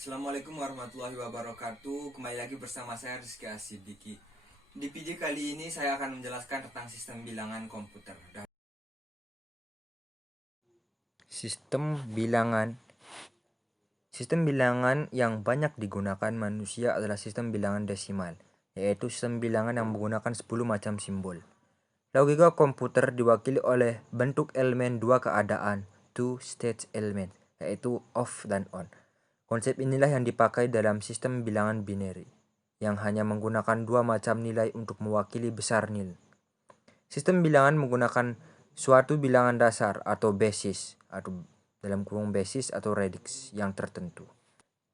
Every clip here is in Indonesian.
Assalamualaikum warahmatullahi wabarakatuh. Kembali lagi bersama saya Rizky Asidiki. Di video kali ini saya akan menjelaskan tentang sistem bilangan komputer. Sistem bilangan. Sistem bilangan yang banyak digunakan manusia adalah sistem bilangan desimal, yaitu sistem bilangan yang menggunakan 10 macam simbol. Logika komputer diwakili oleh bentuk elemen dua keadaan, two state element, yaitu off dan on. Konsep inilah yang dipakai dalam sistem bilangan binary, yang hanya menggunakan dua macam nilai untuk mewakili besar nil. Sistem bilangan menggunakan suatu bilangan dasar atau basis, atau dalam kurung basis atau radix yang tertentu.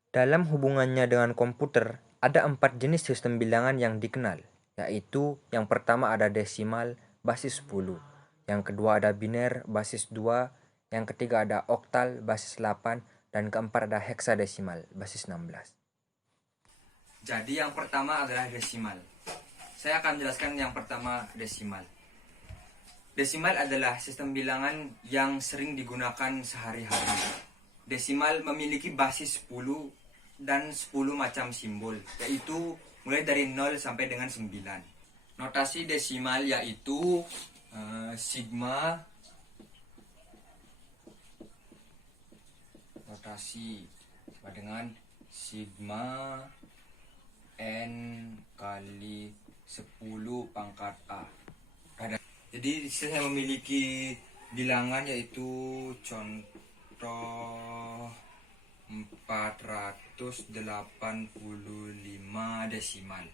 Dalam hubungannya dengan komputer, ada 4 jenis sistem bilangan yang dikenal, yaitu yang pertama ada desimal, basis 10, yang kedua ada biner, basis 2, yang ketiga ada oktal, basis 8, dan keempat ada heksadesimal, basis 16. Jadi yang pertama adalah desimal. Saya akan menjelaskan yang pertama desimal. Desimal adalah sistem bilangan yang sering digunakan sehari-hari. Desimal memiliki basis 10 dan 10 macam simbol, yaitu mulai dari 0 sampai dengan 9. Notasi desimal yaitu sigma, notasi sama dengan sigma n kali 10 pangkat A. Jadi saya memiliki bilangan yaitu contoh 485 desimal.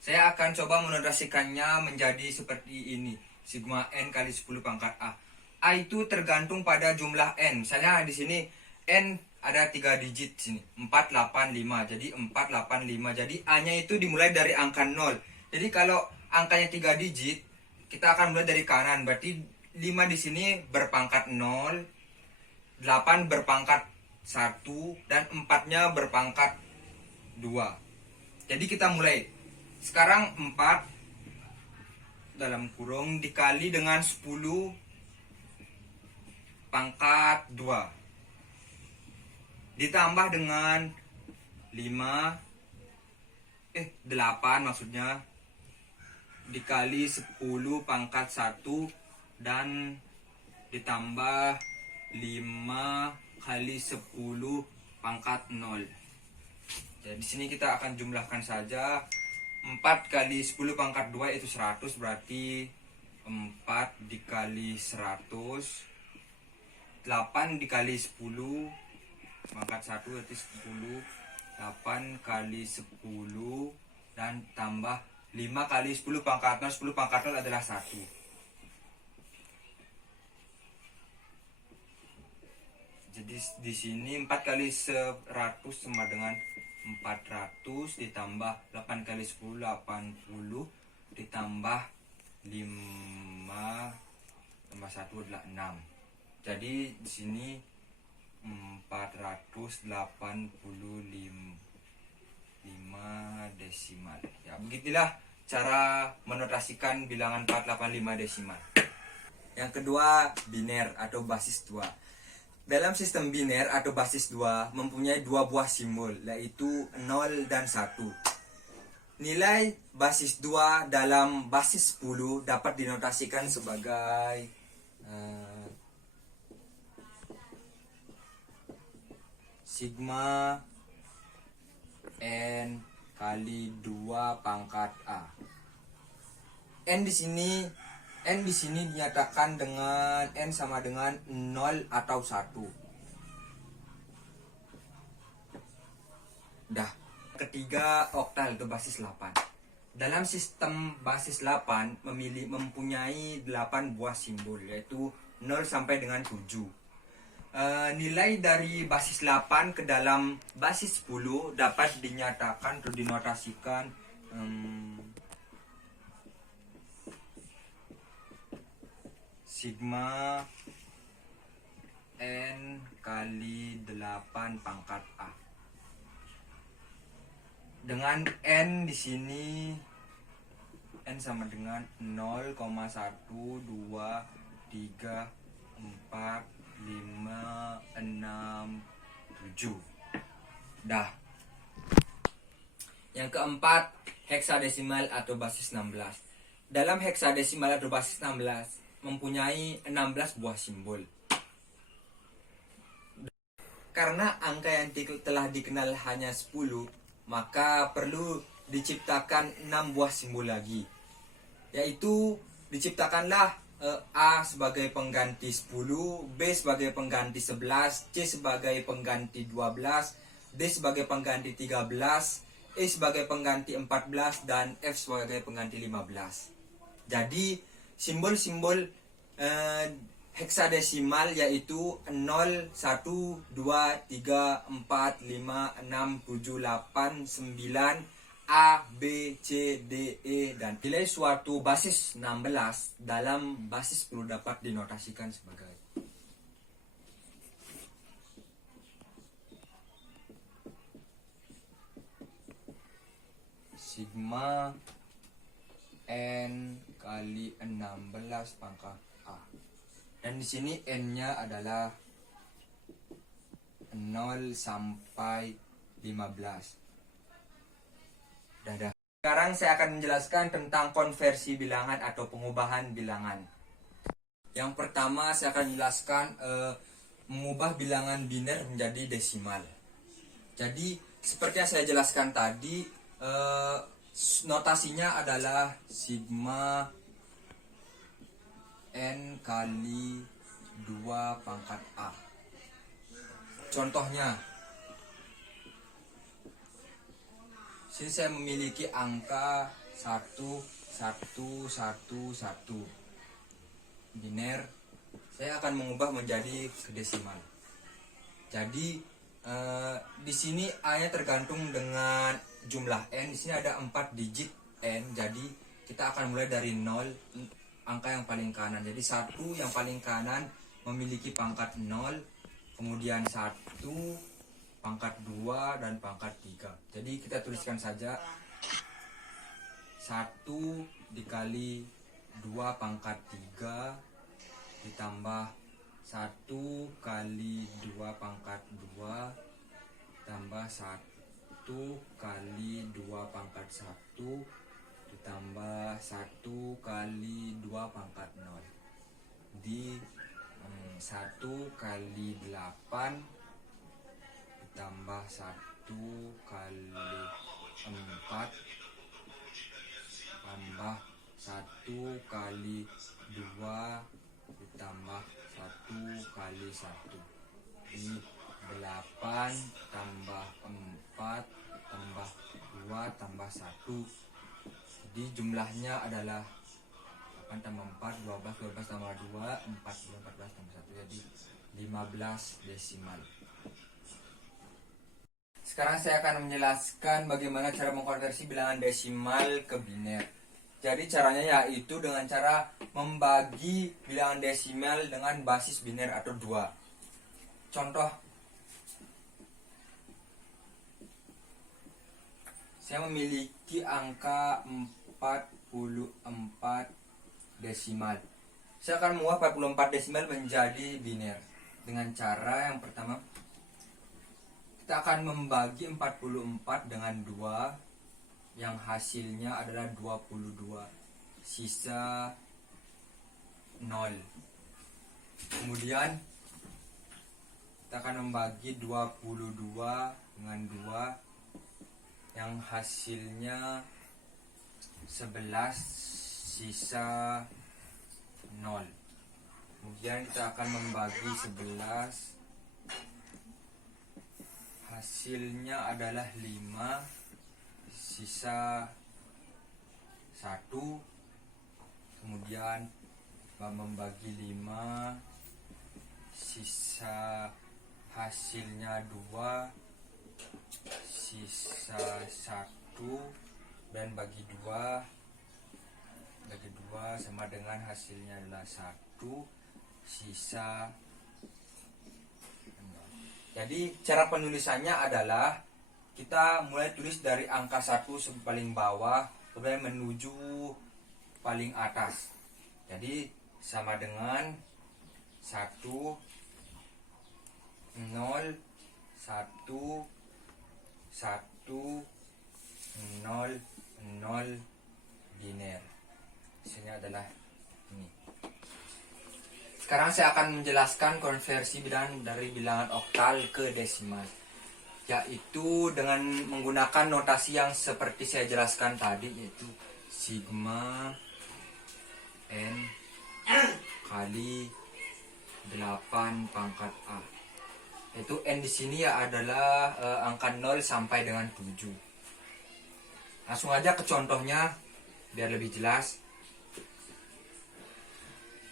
Saya akan coba menotasikannya menjadi seperti ini. Sigma n kali 10 pangkat A. A itu tergantung pada jumlah n. Misalnya di sini n ada 3 digit sini. 485. Jadi 485. Jadi A-nya itu dimulai dari angka 0. Jadi kalau angkanya 3 digit, kita akan mulai dari kanan. Berarti 5 di sini berpangkat 0, 8 berpangkat 1, dan 4-nya berpangkat 2. Jadi kita mulai. Sekarang 4 dalam kurung dikali dengan 10 pangkat 2. Ditambah dengan 8 maksudnya. Dikali 10 pangkat 1 dan ditambah 5 kali 10 pangkat 0. Jadi di sini kita akan jumlahkan saja. 4 kali 10 pangkat 2 itu 100, berarti 4 dikali 100. 8 dikali 10 pangkat 1 berarti 10. 8 kali 10 dan tambah 5 kali 10 pangkat 0. 10 pangkat 0 adalah 1. Jadi di sini 4 kali 100 sama dengan 400 ditambah 8 kali 10 80 ditambah 5 tambah 1 adalah 6. Jadi di sini 485 desimal. Ya, begitulah cara menotasikan bilangan 485 desimal. Yang kedua, biner atau basis 2. Dalam sistem biner atau basis 2 mempunyai dua buah simbol, yaitu 0 dan 1. Nilai basis 2 dalam basis 10 dapat dinotasikan sebagai sigma n kali 2 pangkat A. N di sini dinyatakan dengan n sama dengan 0 atau 1. Ketiga, oktal atau basis 8. Dalam sistem basis 8 mempunyai 8 buah simbol, yaitu 0 sampai dengan 7. Nilai dari basis 8 ke dalam basis 10 dapat dinyatakan atau dinotasikan sigma n kali 8 pangkat A. Dengan n di sini n sama dengan 0,1 2 3 4 5 6 7. Dah. Yang keempat, heksadesimal atau basis 16. Dalam heksadesimal atau basis 16 mempunyai 16 buah simbol. Karena angka yang telah dikenal hanya 10, maka perlu diciptakan 6 buah simbol lagi. Yaitu diciptakanlah A sebagai pengganti 10, B sebagai pengganti 11, C sebagai pengganti 12, D sebagai pengganti 13, E sebagai pengganti 14, dan F sebagai pengganti 15. Jadi simbol-simbol heksadesimal yaitu 0, 1, 2, 3, 4, 5, 6, 7, 8, 9, A, B, C, D, E, dan nilai suatu basis 16 dalam basis perlu dapat dinotasikan sebagai sigma N kali 16 pangkat A. Dan di sini N-nya adalah 0 sampai 15. Dadah. Sekarang saya akan menjelaskan tentang konversi bilangan atau pengubahan bilangan. Yang pertama saya akan menjelaskan mengubah bilangan biner menjadi desimal. Jadi seperti yang saya jelaskan tadi, notasinya adalah sigma N kali 2 pangkat A. Contohnya, sini saya memiliki angka 1111 biner. Saya akan mengubah menjadi ke desimal. Jadi di sini A-nya tergantung dengan jumlah N. Di sini ada 4 digit N. Jadi kita akan mulai dari 0, angka yang paling kanan. Jadi 1 yang paling kanan memiliki pangkat 0, kemudian 1, pangkat 2, dan pangkat 3. Jadi kita tuliskan saja 1 dikali 2 pangkat 3 ditambah 1 kali 2 pangkat 2 tambah 1 kali 2 pangkat 1 ditambah 1 kali 2 pangkat 0 di 1 kali 8 ditambah 1 kali 4 tambah 1 kali 2 ditambah 1 kali 1 di 8 tambah 4 tambah 2 tambah 1. Jadi jumlahnya adalah 8 tambah 4, 12, 12 tambah 2, 14 tambah 1, jadi 15 desimal. Sekarang saya akan menjelaskan bagaimana cara mengkonversi bilangan desimal ke biner. Jadi caranya yaitu dengan cara membagi bilangan desimal dengan basis biner atau 2. Contoh, saya memiliki angka 44 desimal. Saya akan mengubah 44 desimal menjadi biner dengan cara yang pertama, kita akan membagi 44 dengan 2 yang hasilnya adalah 22, sisa 0. Kemudian kita akan membagi 22 dengan 2 yang hasilnya 11, sisa 0. Kemudian kita akan membagi 11, hasilnya adalah 5, sisa 1. Kemudian membagi 5, sisa hasilnya 2, sisa 1, dan bagi 2 sama dengan hasilnya adalah 1, sisa 0. Jadi cara penulisannya adalah kita mulai tulis dari angka 1 paling bawah kemudian menuju paling atas. Jadi sama dengan 1, 0, 1, 1 0 0 biner. Hasilnya adalah ini. Sekarang saya akan menjelaskan konversi dari bilangan oktal ke desimal, yaitu dengan menggunakan notasi yang seperti saya jelaskan tadi, yaitu sigma n kali 8 pangkat A. Itu n di sini ya adalah angka 0 sampai dengan 7. Langsung aja ke contohnya biar lebih jelas.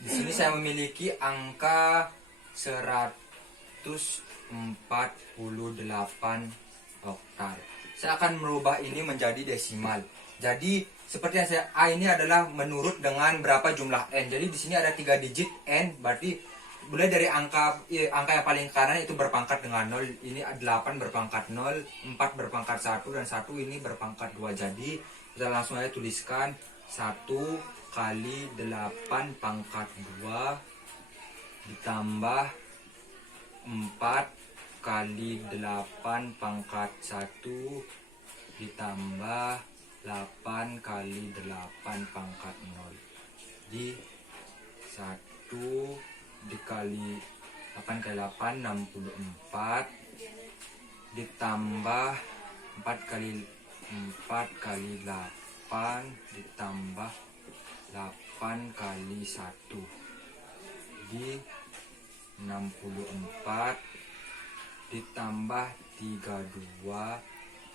Di sini saya memiliki angka 148 oktal. Saya akan merubah ini menjadi desimal. Jadi seperti yang A ini adalah menurut dengan berapa jumlah n. Jadi di sini ada 3 digit n, berarti mulai dari angka yang paling kanan itu berpangkat dengan 0. Ini 8 berpangkat 0, 4 berpangkat 1, dan 1 ini berpangkat 2. Jadi kita langsung aja tuliskan 1 kali 8 pangkat 2 ditambah 4 kali 8 pangkat 1 ditambah 8 kali 8 pangkat 0. Jadi 1 dikali 8 kali 8 64 ditambah 4 kali 8 ditambah 8 kali 1 di 64 ditambah 32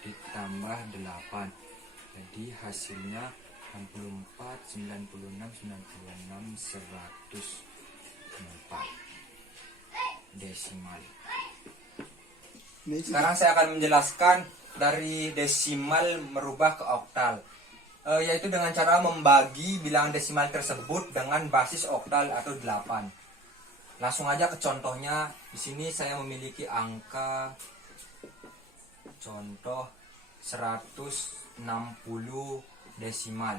ditambah 8. Jadi hasilnya 64, 96, 96, 104 desimal. Sekarang saya akan menjelaskan dari desimal merubah ke oktal, yaitu dengan cara membagi bilangan desimal tersebut dengan basis oktal atau 8. Langsung aja ke contohnya. Di sini saya memiliki angka contoh 160 desimal.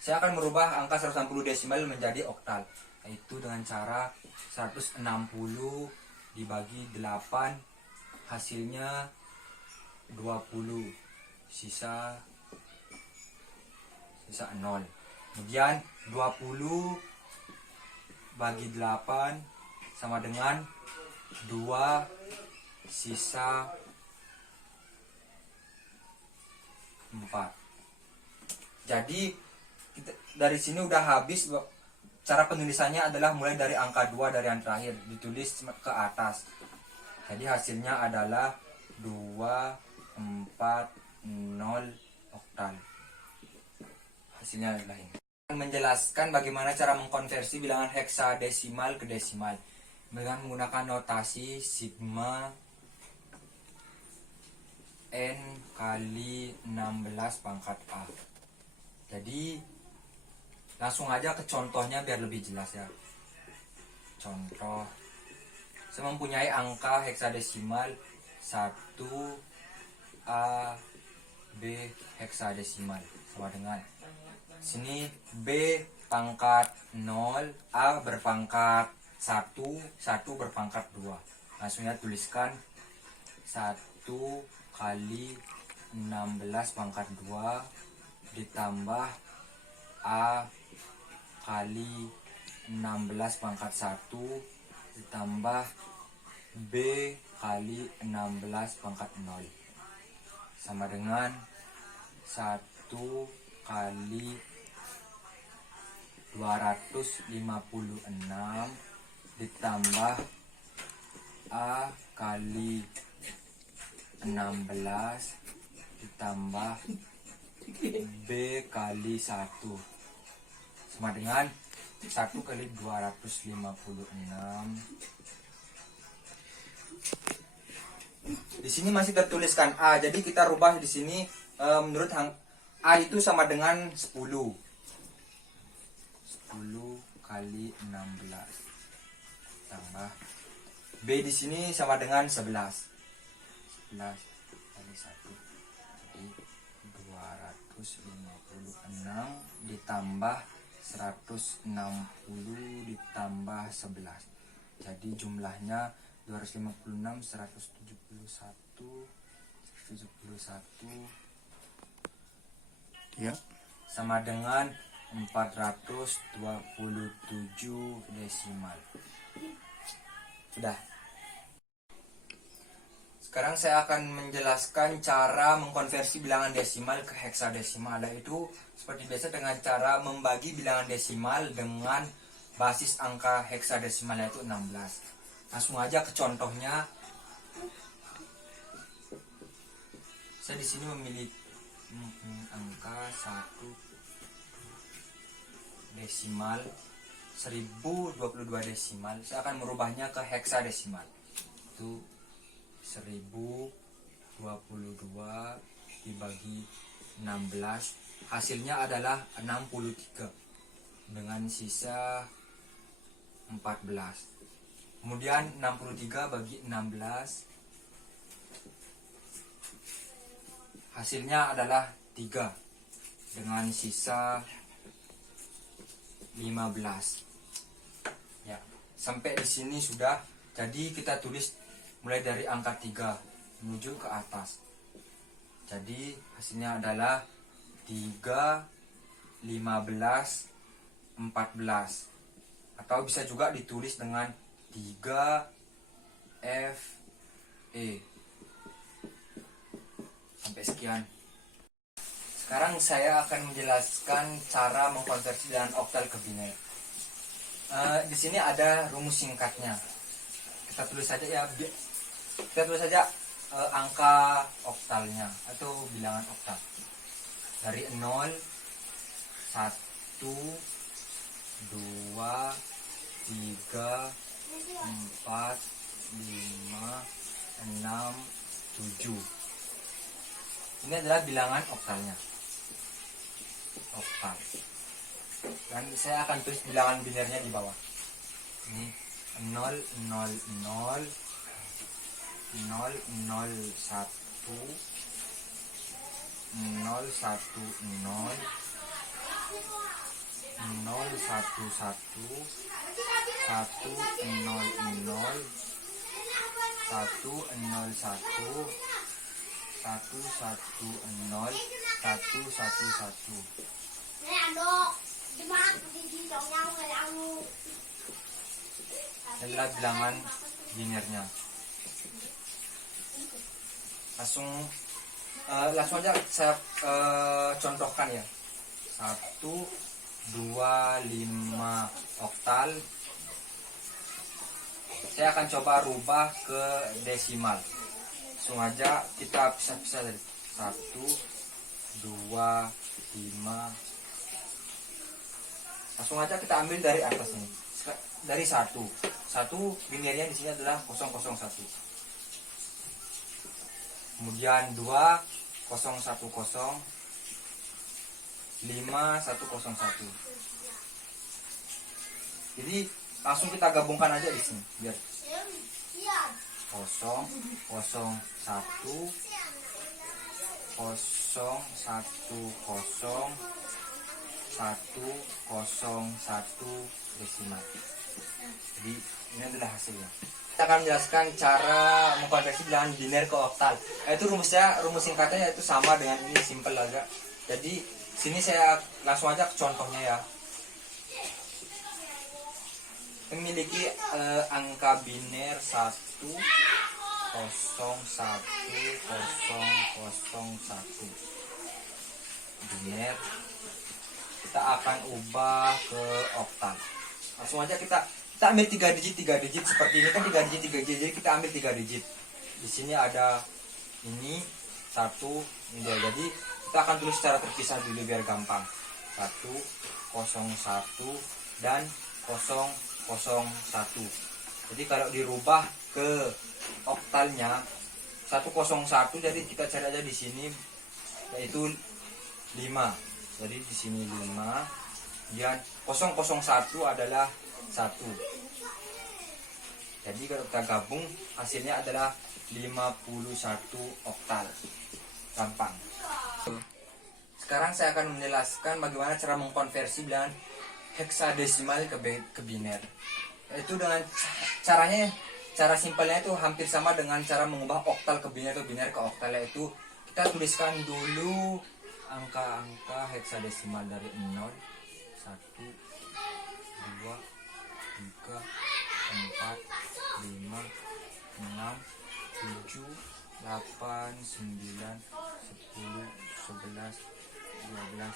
Saya akan merubah angka 160 desimal menjadi oktal, yaitu dengan cara 160 dibagi 8, hasilnya 20, sisa 0. Kemudian 20 bagi 8 sama dengan 2, sisa 4. Jadi dari sini udah habis. Cara penulisannya adalah mulai dari angka 2 dari yang terakhir ditulis ke atas. Jadi hasilnya adalah 240 oktal. Hasilnya adalah ini. Menjelaskan bagaimana cara mengkonversi bilangan heksadesimal ke desimal dengan menggunakan notasi sigma n kali 16 pangkat A. Jadi langsung aja ke contohnya biar lebih jelas ya. Contoh, saya mempunyai angka heksadesimal 1 A B heksadesimal sama dengan sini B pangkat 0, A berpangkat 1, 1 berpangkat 2. Langsungnya tuliskan 1 kali 16 pangkat 2 ditambah A kali 16 pangkat 1 ditambah B kali 16 pangkat 0 sama dengan 1 kali 256 ditambah A kali 16 ditambah B kali 1 sama dengan 1 kali 256. Di sini masih tertuliskan A, jadi kita rubah di sini menurut A itu sama dengan 10 kali 16 tambah B di sini sama dengan 11 kali 1, jadi 256 ditambah 160 ditambah 11, jadi jumlahnya 256, 171, Ya. sama dengan 427 desimal. Sudah. Sekarang saya akan menjelaskan cara mengkonversi bilangan desimal ke heksadesimal, yaitu seperti biasa dengan cara membagi bilangan desimal dengan basis angka heksadesimal, yaitu 16. Langsung aja ke contohnya. Saya di sini memilih angka 1 desimal 1022 desimal. Saya akan merubahnya ke heksadesimal. Itu 1022 dibagi 16, hasilnya adalah 63 dengan sisa 14. Kemudian 63 bagi 16, hasilnya adalah 3 dengan sisa 15. Ya, sampai di sini sudah. Jadi kita tulis mulai dari angka 3 menuju ke atas. Jadi hasilnya adalah 3, 15, 14. Atau bisa juga ditulis dengan 3 F E. Sampai sekian. Sekarang saya akan menjelaskan cara mengkonversi bilangan oktal ke biner. Di sini ada rumus singkatnya. Kita tulis saja ya. Kita tulis saja angka oktalnya atau bilangan oktal. Dari 0, 1, 2, 3, 4, 5, 6, 7. Ini adalah bilangan oktalnya. Oktal. Dan saya akan tulis bilangan binernya di bawah. Ini 0, 0, 0, 0, 0, 1, 0, 1, 0, 0, 1, 1, 1, 0, 0, 1, 0, 1, 1, 1, 0, 1, 1, 1. Adalah bilangan binernya. Langsung aja saya contohkan ya. 1, 2, 5 oktal. Saya akan coba rubah ke desimal. Langsung aja kita pisah-pisah dari 1, 2, 5. Langsung aja kita ambil dari atas ini. Dari 1. 1 binernya di sini adalah 001. Kemudian 2, 010, 5, 101. Jadi langsung kita gabungkan aja di sini biar 0, 0, 1, 0, 1, 0, 1, 0, 1 desimal. Jadi ini adalah hasilnya. Kita akan menjelaskan cara mengkonversi bilangan biner ke oktal. Itu rumus singkatnya yaitu sama dengan ini, simple aja. Jadi sini saya langsung aja ke contohnya ya. Memiliki angka biner 1, 0, 1, 0, 0, 1. Biner. Kita akan ubah ke oktal. Langsung aja kita ambil 3 digit seperti ini kan, 3 digit, jadi kita ambil 3 digit. Di sini ada ini 1, ini 2. Jadi kita akan tulis secara terpisah dulu biar gampang. 1, 0, 1 dan 0, 0, 1. Jadi kalau dirubah ke oktalnya 101, jadi kita cari aja di sini yaitu 5. Jadi di sini 5. Dan 001 adalah 1. Jadi kalau kita gabung hasilnya adalah 51 oktal. Gampang. Sekarang saya akan menjelaskan bagaimana cara mengkonversi bilangan heksadesimal ke biner. Itu dengan caranya cara simpelnya itu hampir sama dengan cara mengubah oktal ke biner atau biner ke oktal, yaitu kita tuliskan dulu angka-angka heksadesimal dari 0, 1, 2, 3, 4, 5, 6, 7, 8, 9, 10, 11, 12,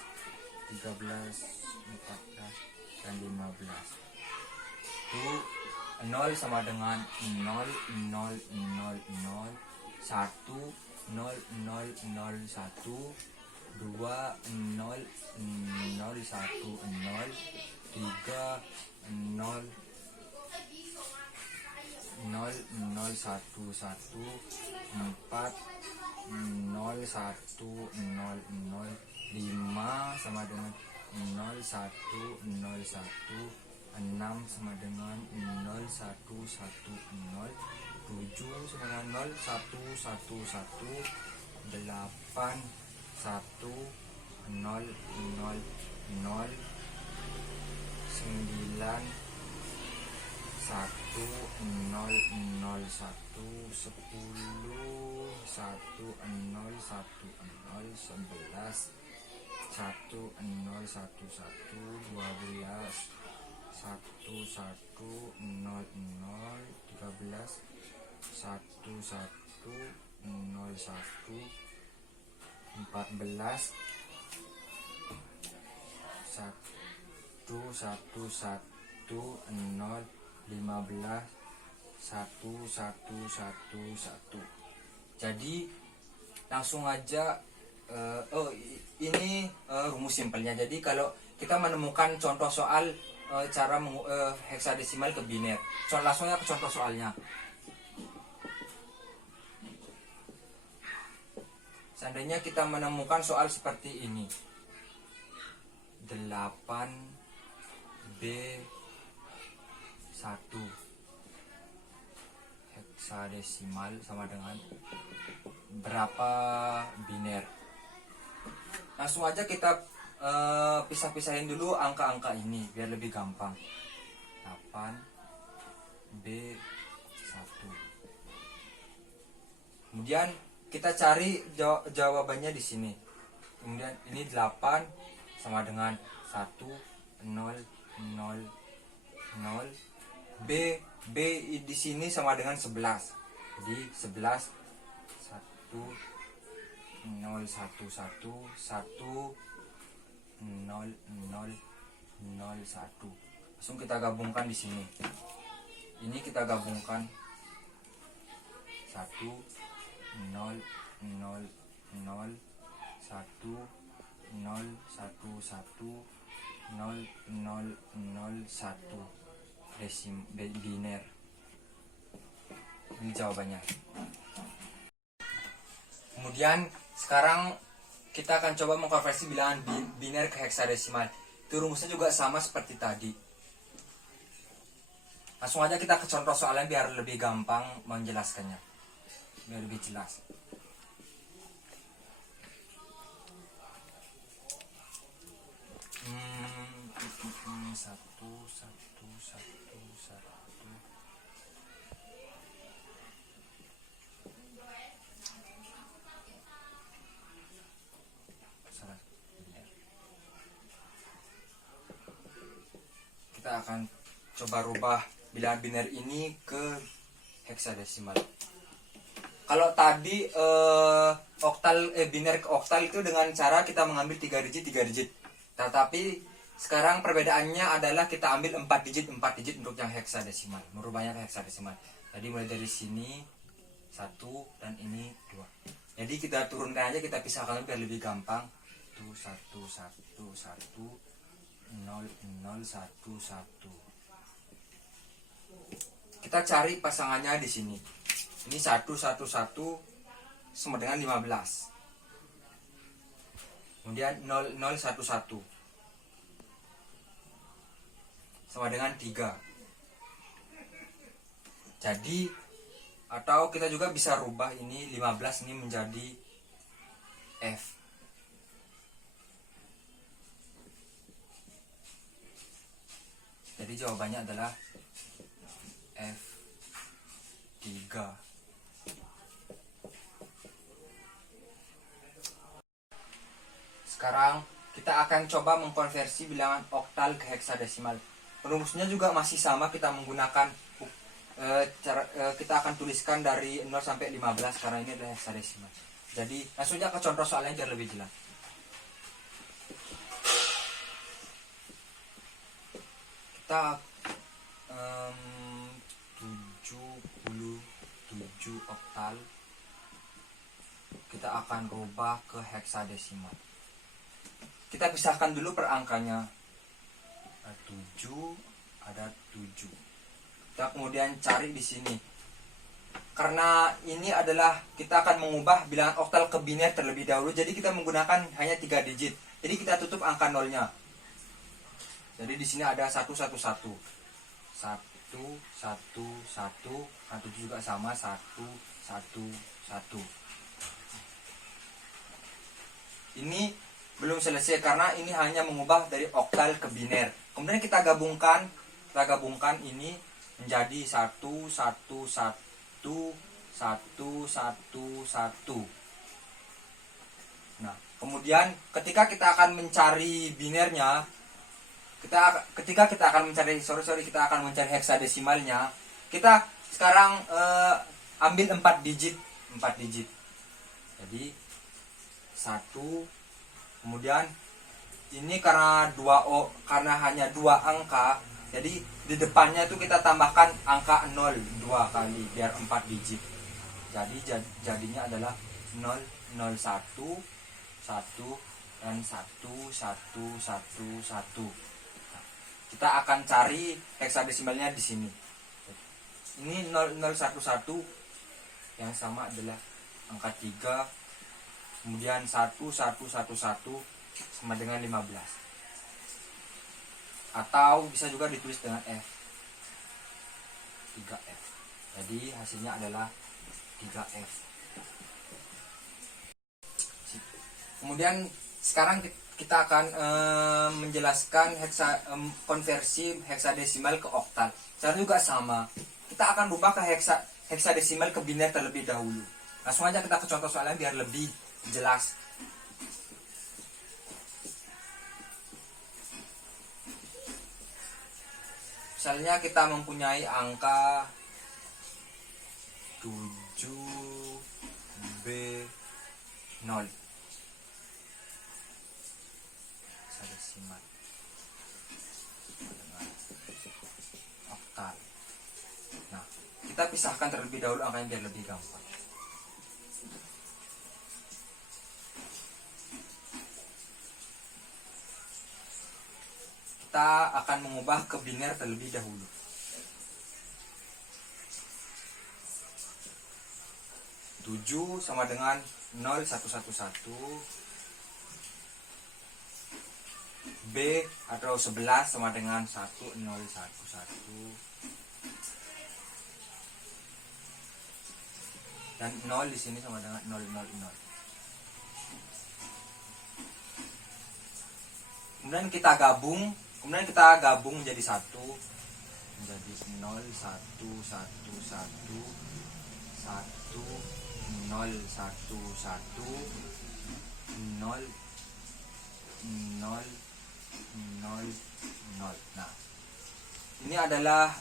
13, 14, dan 15. Itu 0 sama dengan 0, 0, 0, 0, 1, 0, 0, 0, 1, 2, 0, 0, 1, 0, 3, 0, 0, 0, 1, 1, 4, 0, 1, 0, 0, 5 sama dengan 0, 1, 0, 1, 6 sama dengan 0, 1, 1, 0, 7 sama dengan 0, 1, 1, 1, 8, 1, 0, 0, 0, 9, 1, 0, 0, 1, 10, 1, 0, 1, 0, 11, 1, 0, 1, 1, 12, 1, 1, 0, 0, 13, 1, 1, 0, 1, 14, 1, 1, 1, 0, 15, 1, 1, 1, 1. Jadi langsung aja ini rumus simpelnya. Jadi kalau kita menemukan contoh soal cara heksadesimal ke biner, langsungnya ke contoh soalnya. Seandainya kita menemukan soal seperti ini, 8B1 heksadesimal sama dengan berapa biner. Langsung aja kita pisah-pisahin dulu angka-angka ini biar lebih gampang. 8B1. Kemudian kita cari jawabannya di sini. Kemudian ini 8 sama dengan 1, 0, 0, 0. B di sini sama dengan 11. Jadi 11, 1, 0, 1, 1, 1, 0, 0, 0, 1. Langsung kita gabungkan di sini. Ini kita gabungkan 1, 0, 0, 0, 1, 0, 1, 1, 0, 0, 0, 1 biner. Ini jawabannya. Kemudian sekarang kita akan coba mengkonversi bilangan biner ke heksadesimal. Itu rumusnya juga sama seperti tadi. Langsung aja kita ke contoh soalnya biar lebih gampang menjelaskannya, biar lebih jelas. Satu. Kita akan coba rubah bilangan biner ini ke heksadesimal. Kalau tadi biner ke oktal itu dengan cara kita mengambil 3 digit. Tetapi sekarang perbedaannya adalah kita ambil 4 digit untuk yang heksadesimal, merubahnya ke heksadesimal. Jadi mulai dari sini 1 dan ini 2. Jadi kita turunkan aja, kita pisahkan biar lebih gampang. 1, 1, 1, 1, 0, 0, 1, 1. Kita cari pasangannya di sini. Ini 1, 1, 1 sama dengan 15. Kemudian 0, 0, 1, 1 sama dengan 3. Jadi atau kita juga bisa rubah ini 15 ini menjadi F. Jadi jawabannya adalah F 3. Sekarang kita akan coba mengkonversi bilangan oktal ke heksadesimal. Rumusnya juga masih sama, kita menggunakan kita akan tuliskan dari 0 sampai 15 karena ini adalah heksadesimal. Jadi langsung aja ke contoh soalnya biar lebih jelas. Kita 77 oktal kita akan rubah ke heksadesimal. Kita pisahkan dulu per angkanya. 7 ada 7. Kita kemudian cari di sini. Karena ini adalah kita akan mengubah bilangan oktal ke biner terlebih dahulu, jadi kita menggunakan hanya 3 digit. Jadi kita tutup angka nolnya. Jadi di sini ada 111. 1 1 1. Nah, 7 juga sama 1 1 1. Ini belum selesai karena ini hanya mengubah dari oktal ke biner. Kemudian kita gabungkan ini menjadi 1 1 1 1 1 1. Nah, kemudian ketika kita akan mencari binernya, kita akan mencari heksadesimalnya, kita sekarang ambil 4 digit. Jadi 1, kemudian ini karena hanya 2 angka, jadi di depannya itu kita tambahkan angka 0 2 kali biar 4 digit. Jadi jadinya adalah 0 0 1 1 dan 1 1 1 1. Kita akan cari heksadesimalnya di sini. Ini 0011 yang sama adalah angka 3. Kemudian 1111 sama dengan 15. Atau bisa juga ditulis dengan F. 3F. Jadi hasilnya adalah 3F. Kemudian sekarang kita akan menjelaskan konversi heksadesimal ke oktal. Caranya juga sama. Kita akan rubah ke heksadesimal ke biner terlebih dahulu. Langsung aja kita ke contoh soalnya biar lebih jelas. Misalnya kita mempunyai angka 7B0 heksadesimal dengan oktal. Nah, kita pisahkan terlebih dahulu angkanya biar lebih gampang. Kita akan mengubah ke biner terlebih dahulu. Tujuh sama dengan 0111. B atau 11 sama dengan 1011. Dan 0 di sini sama dengan 000. Kemudian kita gabung menjadi 1. Menjadi 0 1 1 1 1 0 1 1 0 0 0 0. Nah, ini adalah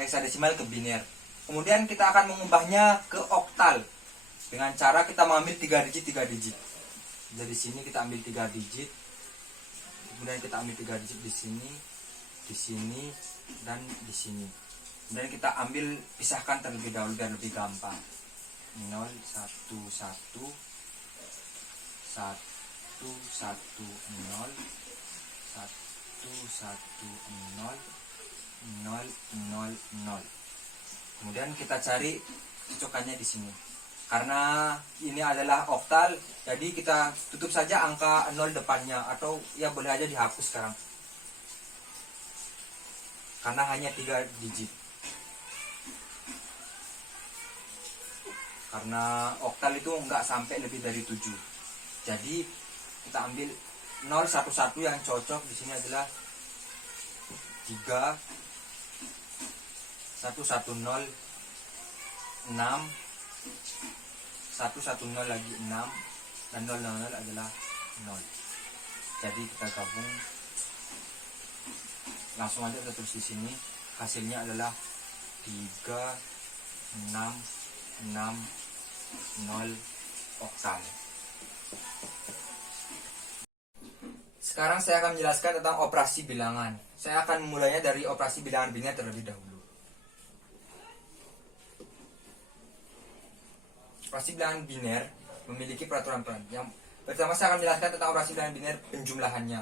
heksadesimal ke biner. Kemudian kita akan mengubahnya ke oktal dengan cara kita mengambil 3 digit. Dari sini kita ambil 3 digit. Kemudian kita ambil 3 digit di sini, dan di sini. Kemudian kita ambil pisahkan terlebih dahulu biar lebih gampang. 0 1 1 1 1 1 0 1 1 0 0 0 0. Kemudian kita cari cocokannya di sini. Karena ini adalah oktal, jadi kita tutup saja angka 0 depannya, atau ya boleh aja dihapus sekarang. Karena hanya 3 digit. Karena oktal itu nggak sampai lebih dari 7. Jadi kita ambil 011 yang cocok di sini adalah 3 110 6, 1 1 0 lagi 6, dan 0 0 0 adalah 0. Jadi kita gabung, langsung aja kita tulis di sini, hasilnya adalah 3 6 6 0 oktal. Sekarang saya akan menjelaskan tentang operasi bilangan. Saya akan memulainya dari operasi bilangan biner terlebih dahulu. Operasi bilangan biner memiliki peraturan-peraturan. Yang pertama saya akan menjelaskan tentang operasi bilangan biner penjumlahannya.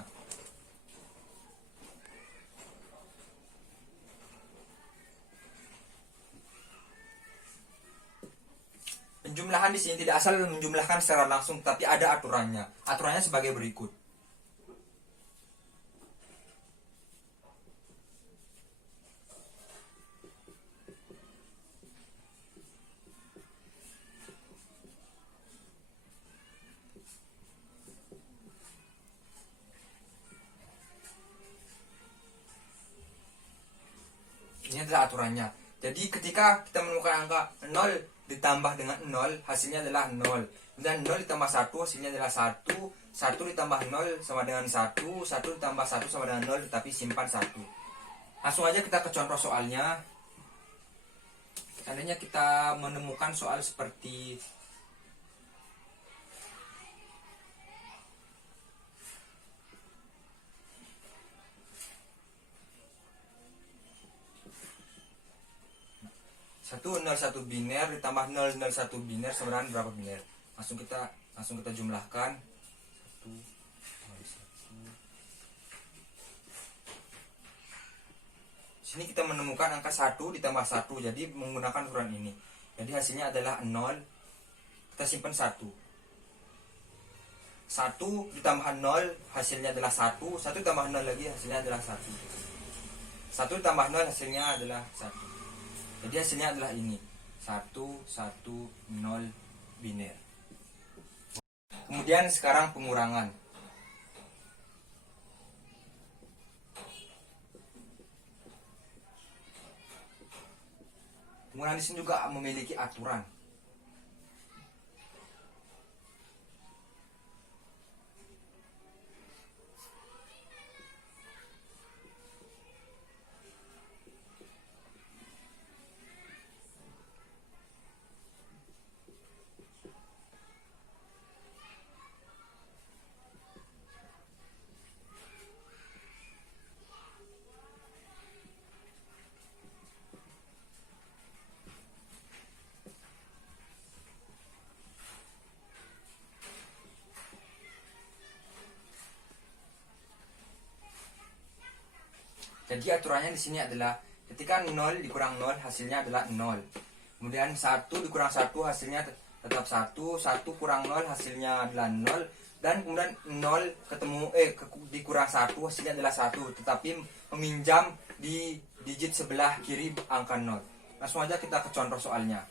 Penjumlahan di sini tidak asal menjumlahkan secara langsung, tapi ada aturannya. Aturannya sebagai berikut. Ini adalah aturannya. Jadi ketika kita menemukan angka 0 ditambah dengan 0, hasilnya adalah 0. Dan 0 ditambah 1, hasilnya adalah 1. 1 ditambah 0 sama dengan 1. 1 ditambah 1 sama dengan 0, tetapi simpan 1. Langsung aja kita ke contoh soalnya. Seandainya kita menemukan soal seperti satu 01 biner ditambah 001 biner sama dengan berapa biner? Langsung kita jumlahkan. 1 01. Sini kita menemukan angka 1 ditambah 1, jadi menggunakan aturan ini. Jadi hasilnya adalah 0. Kita simpan 1. 1 ditambah 0 hasilnya adalah 1. 1 ditambah 0 lagi hasilnya adalah 1. 1 ditambah 0 hasilnya adalah 1. Jadi hasilnya adalah ini, 1 1 0 biner. Kemudian sekarang pengurangan. Pengurangan di sini juga memiliki aturan. Jadi aturannya di sini adalah ketika 0 dikurang 0 hasilnya adalah 0. Kemudian 1 dikurang 1 hasilnya tetap 1. 1 kurang 0 hasilnya adalah 0. Dan kemudian 0 dikurang 1 hasilnya adalah 1. Tetapi meminjam di digit sebelah kiri angka 0. Langsung aja kita ke contoh soalnya.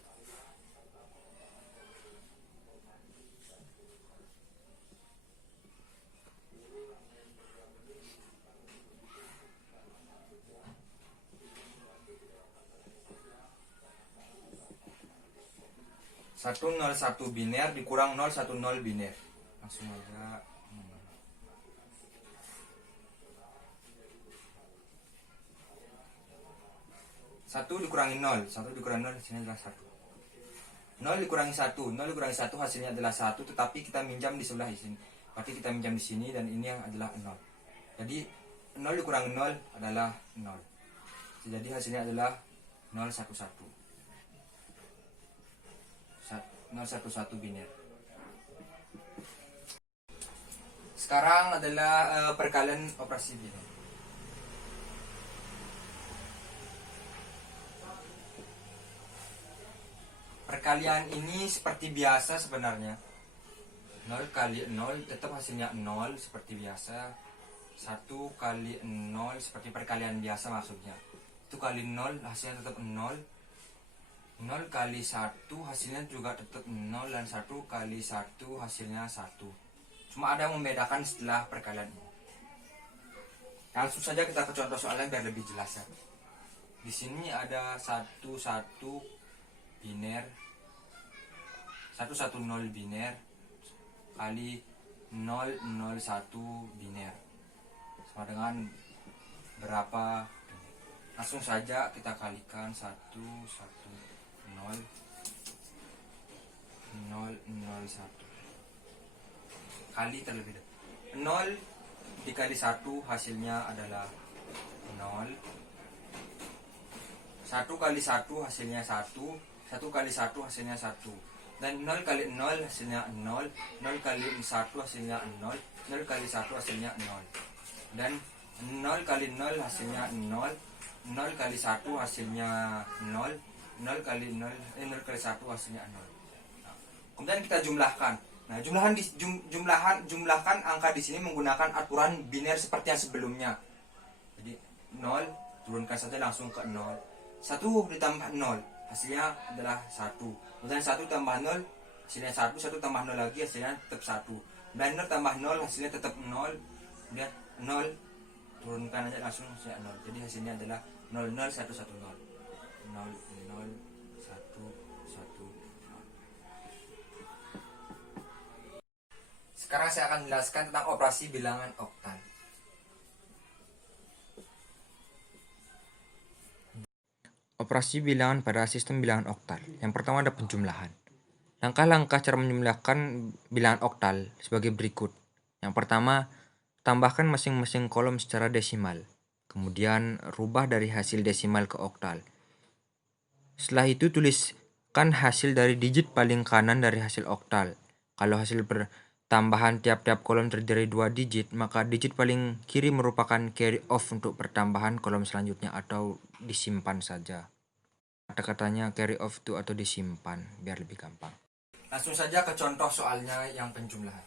Satu 01 biner dikurang 010 biner. Langsung aja. 1 dikurangi 0. 1 dikurangi 0 hasilnya adalah 1. 0 dikurangi 1. 0 dikurangi 1 hasilnya adalah 1. Tetapi kita minjam di sebelah sini. Berarti kita minjam di sini dan ini yang adalah 0. Jadi 0 dikurangi 0 adalah 0. Jadi hasilnya adalah 011. 011 biner. Sekarang adalah perkalian operasi biner. Perkalian ini seperti biasa sebenarnya. 0 kali 0 tetap hasilnya 0 seperti biasa. 1 kali 0 seperti perkalian biasa maksudnya. 1 kali 0 hasilnya tetap 0. 0 kali 1 hasilnya juga tetap 0 dan 1 kali 1 hasilnya 1. Cuma ada yang membedakan setelah perkalian ini. Langsung saja kita ke contoh soalnya biar lebih jelas ya. Di sini ada 1 1 biner 110 biner kali 001 biner sama dengan berapa? Langsung saja kita kalikan 110 001 kali terlebih dahulu 0 dikali 1 hasilnya adalah 0, 1 kali 1 hasilnya 1, 1 kali 1 hasilnya 1, dan 0 kali 0 hasilnya 0, 0 kali 1 hasilnya 0, 0 kali 1 hasilnya 0, dan 0 kali 0 hasilnya 0, 0 kali 1 hasilnya 0, 0 kali 0 kali 1 hasilnya 0. Nah, kemudian kita jumlahkan. Nah, jumlahkan angka di sini menggunakan aturan biner seperti yang sebelumnya. Jadi 0 turunkan saja langsung ke 0. 1 ditambah 0 hasilnya adalah 1. Kemudian 1 tambah 0 hasilnya 1, 1 tambah 0 lagi hasilnya tetap 1. Dan 0 tambah 0 hasilnya tetap 0. Kemudian 0 turunkan aja langsung hasilnya 0. Jadi hasilnya adalah 00110. 00110. Sekarang saya akan menjelaskan tentang operasi bilangan oktal. Operasi bilangan pada sistem bilangan oktal. Yang pertama ada penjumlahan. Langkah-langkah cara menjumlahkan bilangan oktal sebagai berikut. Yang pertama, tambahkan masing-masing kolom secara desimal. Kemudian, rubah dari hasil desimal ke oktal. Setelah itu, tuliskan hasil dari digit paling kanan dari hasil oktal. Kalau hasil pertambahan tiap-tiap kolom terdiri 2 digit, maka digit paling kiri merupakan carry off untuk pertambahan kolom selanjutnya atau disimpan saja. Kata-katanya carry off itu atau disimpan biar lebih gampang. Langsung saja ke contoh soalnya yang penjumlahan.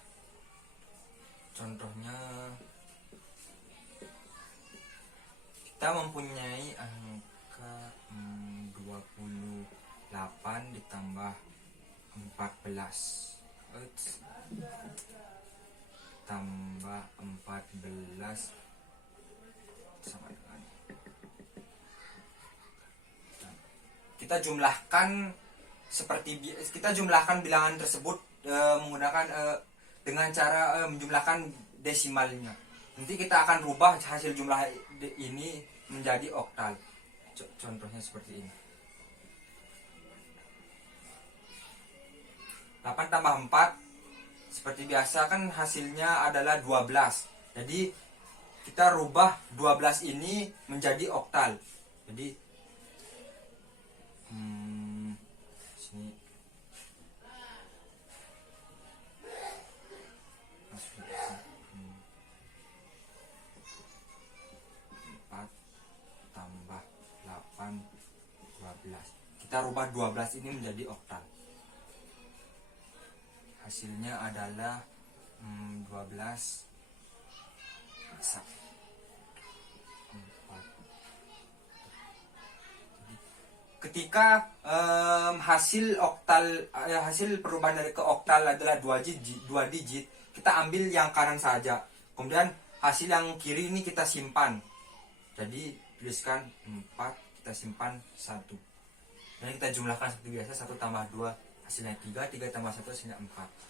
Contohnya, kita mempunyai angka 28 ditambah 14 tambah 14 sama dengan, kita jumlahkan kita jumlahkan bilangan tersebut menggunakan dengan cara menjumlahkan desimalnya. Nanti kita akan rubah hasil jumlah ini menjadi oktal. Contohnya seperti ini. 8 tambah 4 seperti biasa kan hasilnya adalah 12. Jadi kita rubah 12 ini menjadi oktal. Jadi sini 4 tambah 8 12. Kita rubah 12 ini menjadi oktal. Hasilnya adalah 12 ketika hasil oktal hasil perubahan dari ke oktal adalah 2 digit, kita ambil yang kanan saja. Kemudian hasil yang kiri ini kita simpan. Jadi tuliskan 4, kita simpan 1. Dan kita jumlahkan seperti biasa, 1 tambah 2 hasilnya 3, 3 tambah 1 hasilnya 4.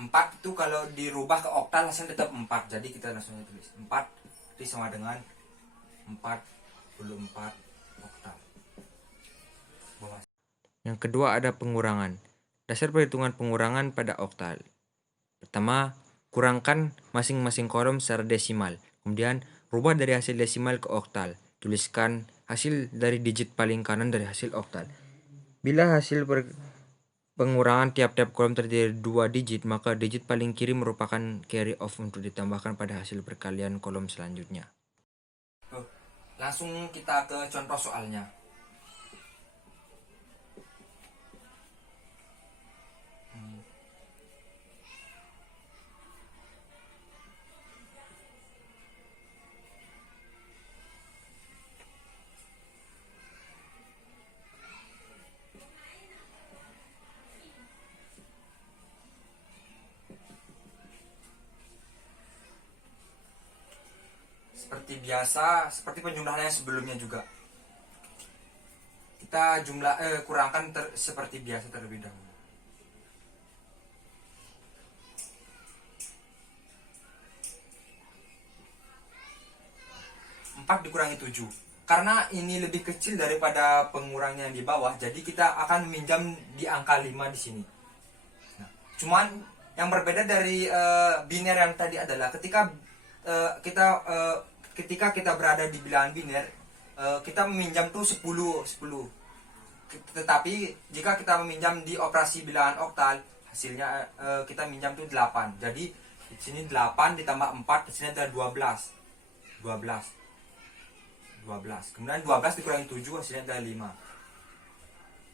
4 itu kalau dirubah ke oktal hasilnya tetap 4. Jadi kita langsung tulis 4 itu sama dengan 44 oktal. Yang kedua ada pengurangan. Dasar perhitungan pengurangan pada oktal. Pertama, kurangkan masing-masing kolom secara desimal. Kemudian, rubah dari hasil desimal ke oktal. Tuliskan hasil dari digit paling kanan dari hasil oktal. Bila hasil pengurangan tiap-tiap kolom terdiri 2 digit, maka digit paling kiri merupakan carry off untuk ditambahkan pada hasil perkalian kolom selanjutnya. Langsung kita ke contoh soalnya. Seperti biasa seperti penjumlahan yang sebelumnya juga. Kita kurangkan seperti biasa terlebih dahulu. 4 dikurangi 7. Karena ini lebih kecil daripada pengurangnya yang di bawah, jadi kita akan meminjam di angka 5 di sini. Nah, cuman yang berbeda dari biner yang tadi adalah ketika kita berada di bilangan biner, kita meminjam tuh 10. Tetapi jika kita meminjam di operasi bilangan oktal, hasilnya kita minjam tuh 8. Jadi di sini 8 ditambah 4, di sini ada 12. Kemudian 12 dikurangi 7, hasilnya adalah 5.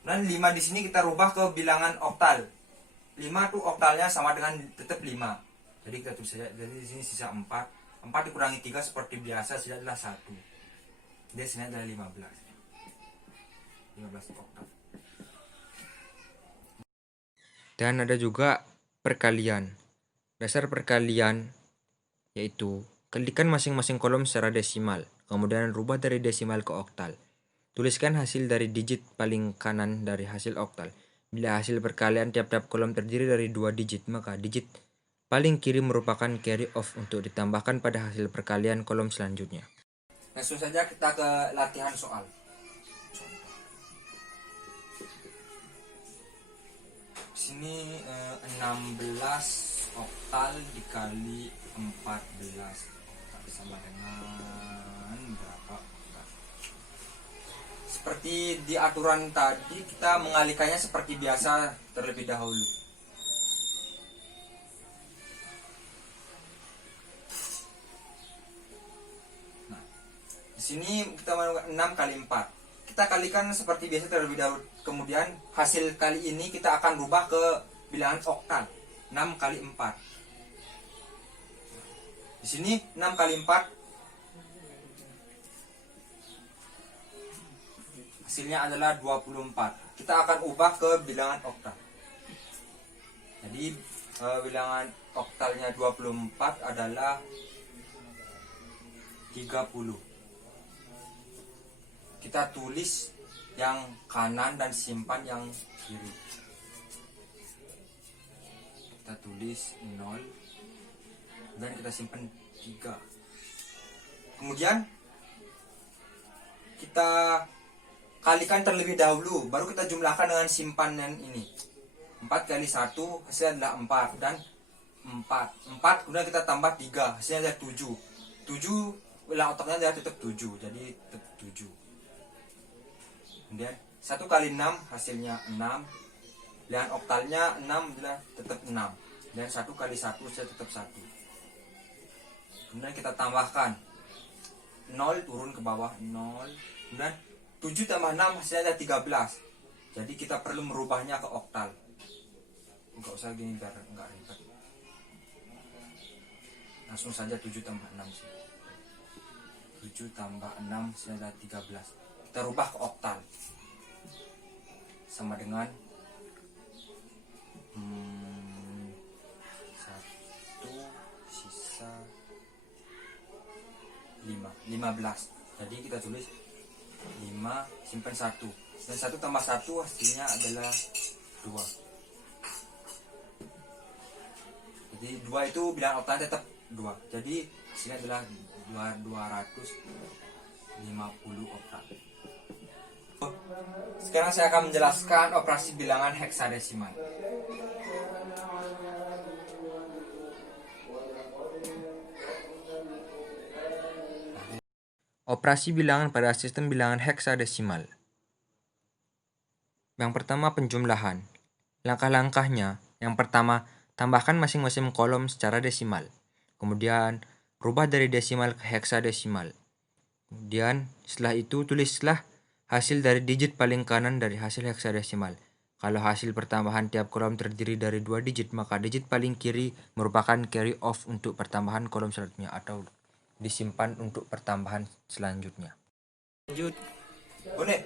Dan 5 di sini kita rubah ke bilangan oktal. 5 tuh oktalnya sama dengan tetap 5. Jadi kita tulis saja. Jadi di sini sisa 4. 4 dikurangi 3 seperti biasa, hasilnya adalah 1. Jadi hasilnya adalah 15. 15 oktal. Dan ada juga perkalian. Dasar perkalian yaitu kalikan masing-masing kolom secara desimal, kemudian rubah dari desimal ke oktal. Tuliskan hasil dari digit paling kanan dari hasil oktal. Bila hasil perkalian tiap-tiap kolom terdiri dari 2 digit, maka digit paling kiri merupakan carry off untuk ditambahkan pada hasil perkalian kolom selanjutnya. Langsung saja kita ke latihan soal. Sini 16 oktal dikali 14 sama dengan berapa? Seperti di aturan tadi, kita mengalihkannya seperti biasa terlebih dahulu. Nah, di sini kita menggunakan 6 kali 4. Kita kalikan seperti biasa terlebih dahulu. Kemudian hasil kali ini kita akan rubah ke bilangan oktal. 6 kali 4. Di sini 6 kali 4 hasilnya adalah 24. Kita akan ubah ke bilangan oktal. Jadi bilangan oktalnya 24 adalah 30. Kita tulis yang kanan dan simpan yang kiri. Kita tulis 0 dan kita simpan 3. Kemudian kita kalikan terlebih dahulu, baru kita jumlahkan dengan simpanan ini. 4 kali 1 hasilnya adalah 4 dan 4 kemudian kita tambah 3, hasilnya adalah 7. 7 bilangan otaknya adalah tetap 7, jadi tetap 7. Kemudian 1 kali 6 hasilnya 6. Bilangan oktalnya 6 adalah tetap 6. Dan 1 kali 1 hasilnya tetap 1. Kemudian kita tambahkan 0 turun ke bawah 0. Kemudian 7 tambah 6 hasilnya ada 13. Jadi kita perlu merubahnya ke oktal. Enggak usah gini biar enggak ribet. Langsung saja 7 tambah 6 sih. 7 tambah 6 hasilnya ada 13. Kita rubah ke oktal. Sama dengan 1 sisa 15. Jadi kita tulis 5 simpan 1. Dan 1 tambah 1 hasilnya adalah 2. Jadi 2 itu bilangan oktal tetap 2. Jadi hasilnya adalah 250 oktal. Sekarang saya akan menjelaskan operasi bilangan heksadesimal. Operasi bilangan pada sistem bilangan heksadesimal. Yang pertama, penjumlahan. Langkah-langkahnya, yang pertama, tambahkan masing-masing kolom secara desimal. Kemudian, rubah dari desimal ke heksadesimal. Kemudian, setelah itu tulislah hasil dari digit paling kanan dari hasil heksadesimal. Kalau hasil pertambahan tiap kolom terdiri dari 2 digit, maka digit paling kiri merupakan carry off untuk pertambahan kolom selanjutnya atau disimpan untuk pertambahan selanjutnya. Lanjut. Boleh.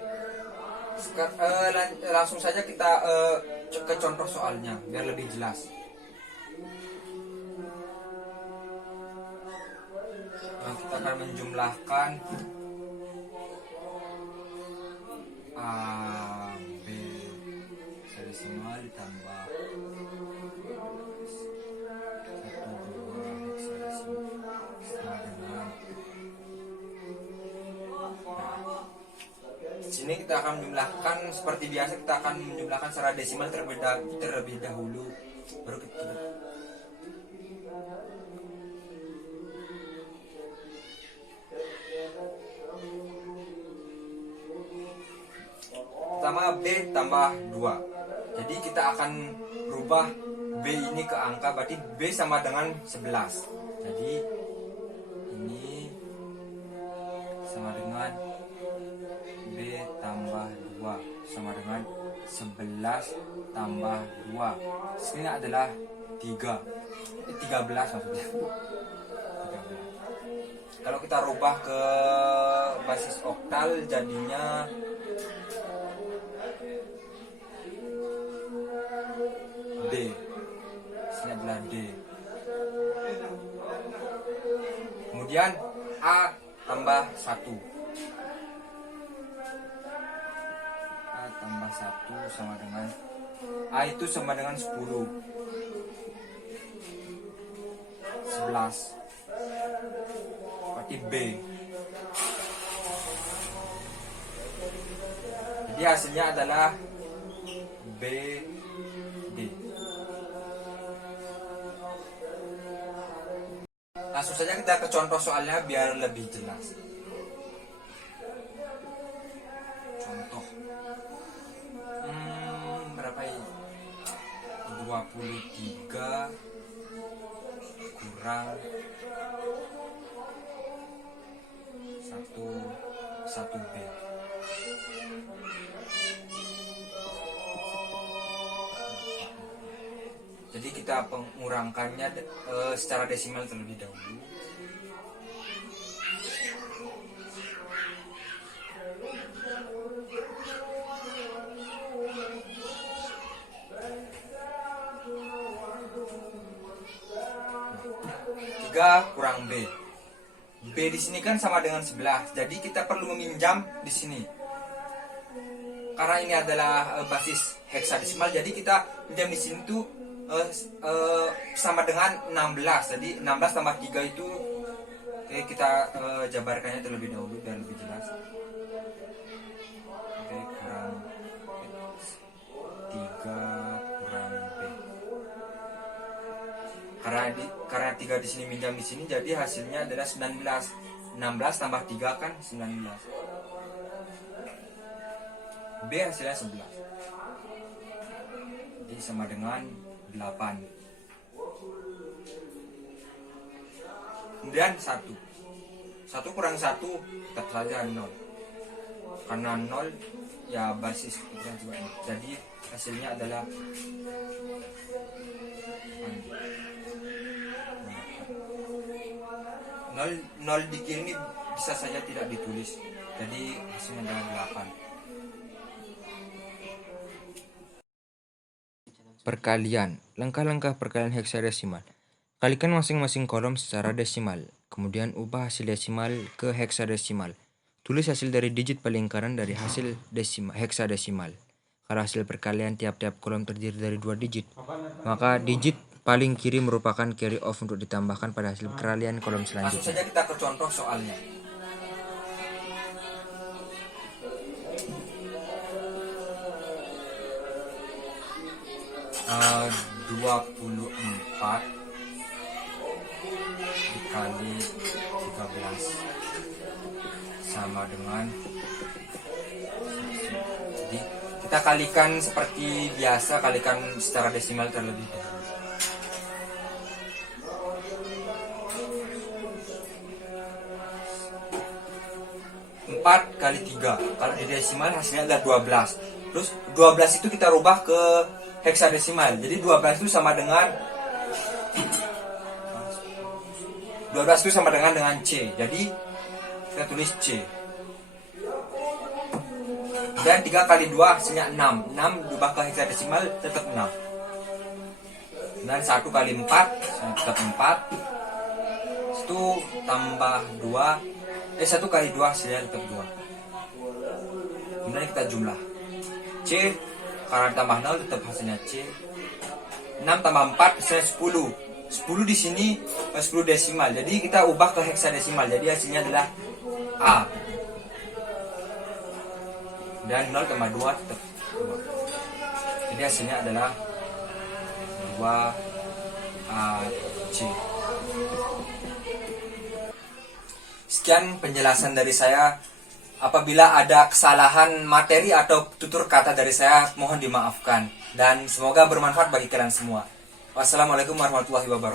Langsung saja kita ke contoh soalnya biar lebih jelas. Nah, kita kita akan menjumlahkan A, B heksadesimal ditambah 1, 2 heksadesimal sama dengan. Di sini kita akan menjumlahkan seperti biasa, kita akan menjumlahkan secara desimal terlebih dahulu, baru kita pertama B tambah 2. Jadi kita akan rubah B ini ke angka, berarti B sama dengan 11. Jadi ini sama dengan B tambah 2 sama dengan 11 tambah 2. Sini adalah 13 maksudnya. 13. Kalau kita rubah ke basis oktal jadinya D. Sini adalah D. Kemudian A tambah 1. A tambah 1 sama dengan A itu sama dengan 10. 11. Berarti B. Jadi hasilnya adalah B, D. Langsung saja kita ke contoh soalnya biar lebih jelas. Contoh. Berapa ini? 23 kurang 1B. Jadi kita mengurangkannya secara desimal terlebih dahulu. Kurang B. B di sini kan sama dengan 11. Jadi kita perlu meminjam di sini. Karena ini adalah basis heksadesimal, jadi kita pinjam di sini tuh sama dengan 16. Jadi 16 tambah 3 itu kita jabarkannya terlebih dahulu biar lebih jelas. Kurang 3 kurang B. Karena 3 di sini minjam di sini, jadi hasilnya adalah 19. 16 tambah 3 kan 19. B hasilnya 11. Jadi sama dengan 8. Kemudian 1. 1 kurang 1 tetap saja 0. Karena 0 ya basis ukuran juga. Jadi hasilnya adalah 0 di kiri bisa saja tidak ditulis. Jadi hasilnya adalah 8. Perkalian. Langkah-langkah perkalian heksadesimal. Kalikan masing-masing kolom secara desimal. Kemudian ubah hasil desimal ke heksadesimal. Tulis hasil dari digit paling kanan dari hasil heksadesimal. Kalau hasil perkalian tiap-tiap kolom terdiri dari 2 digit, maka digit paling kiri merupakan carry off untuk ditambahkan pada hasil perkalian kolom Langsung selanjutnya. saja kita ke contoh soalnya. Uh, 24 dikali 13 sama dengan, jadi kita kalikan seperti biasa, kalikan secara desimal terlebih dahulu. Empat kali 3, kalau di desimal hasilnya adalah 12. Terus 12 itu kita rubah ke heksadesimal. Jadi 12 itu sama dengan C. Jadi kita tulis C. Dan 3 kali 2 hasilnya 6. 6 diubah ke heksadesimal tetap 6. Dan 1 kali 4 tetap 4. 1 tambah 2, 1 kali 2 hasilnya tetap 2. Kemudian kita jumlah. C, karena tambah 0 tetap hasilnya C. 6 tambah 4 hasilnya 10. 10 di sini 10 desimal. Jadi kita ubah ke heksadesimal. Jadi hasilnya adalah A. Dan 0 tambah 2 tetap 2. Jadi hasilnya adalah 2AC. Sekian penjelasan dari saya. Apabila ada kesalahan materi atau tutur kata dari saya, mohon dimaafkan. Dan semoga bermanfaat bagi kalian semua. Wassalamualaikum warahmatullahi wabarakatuh.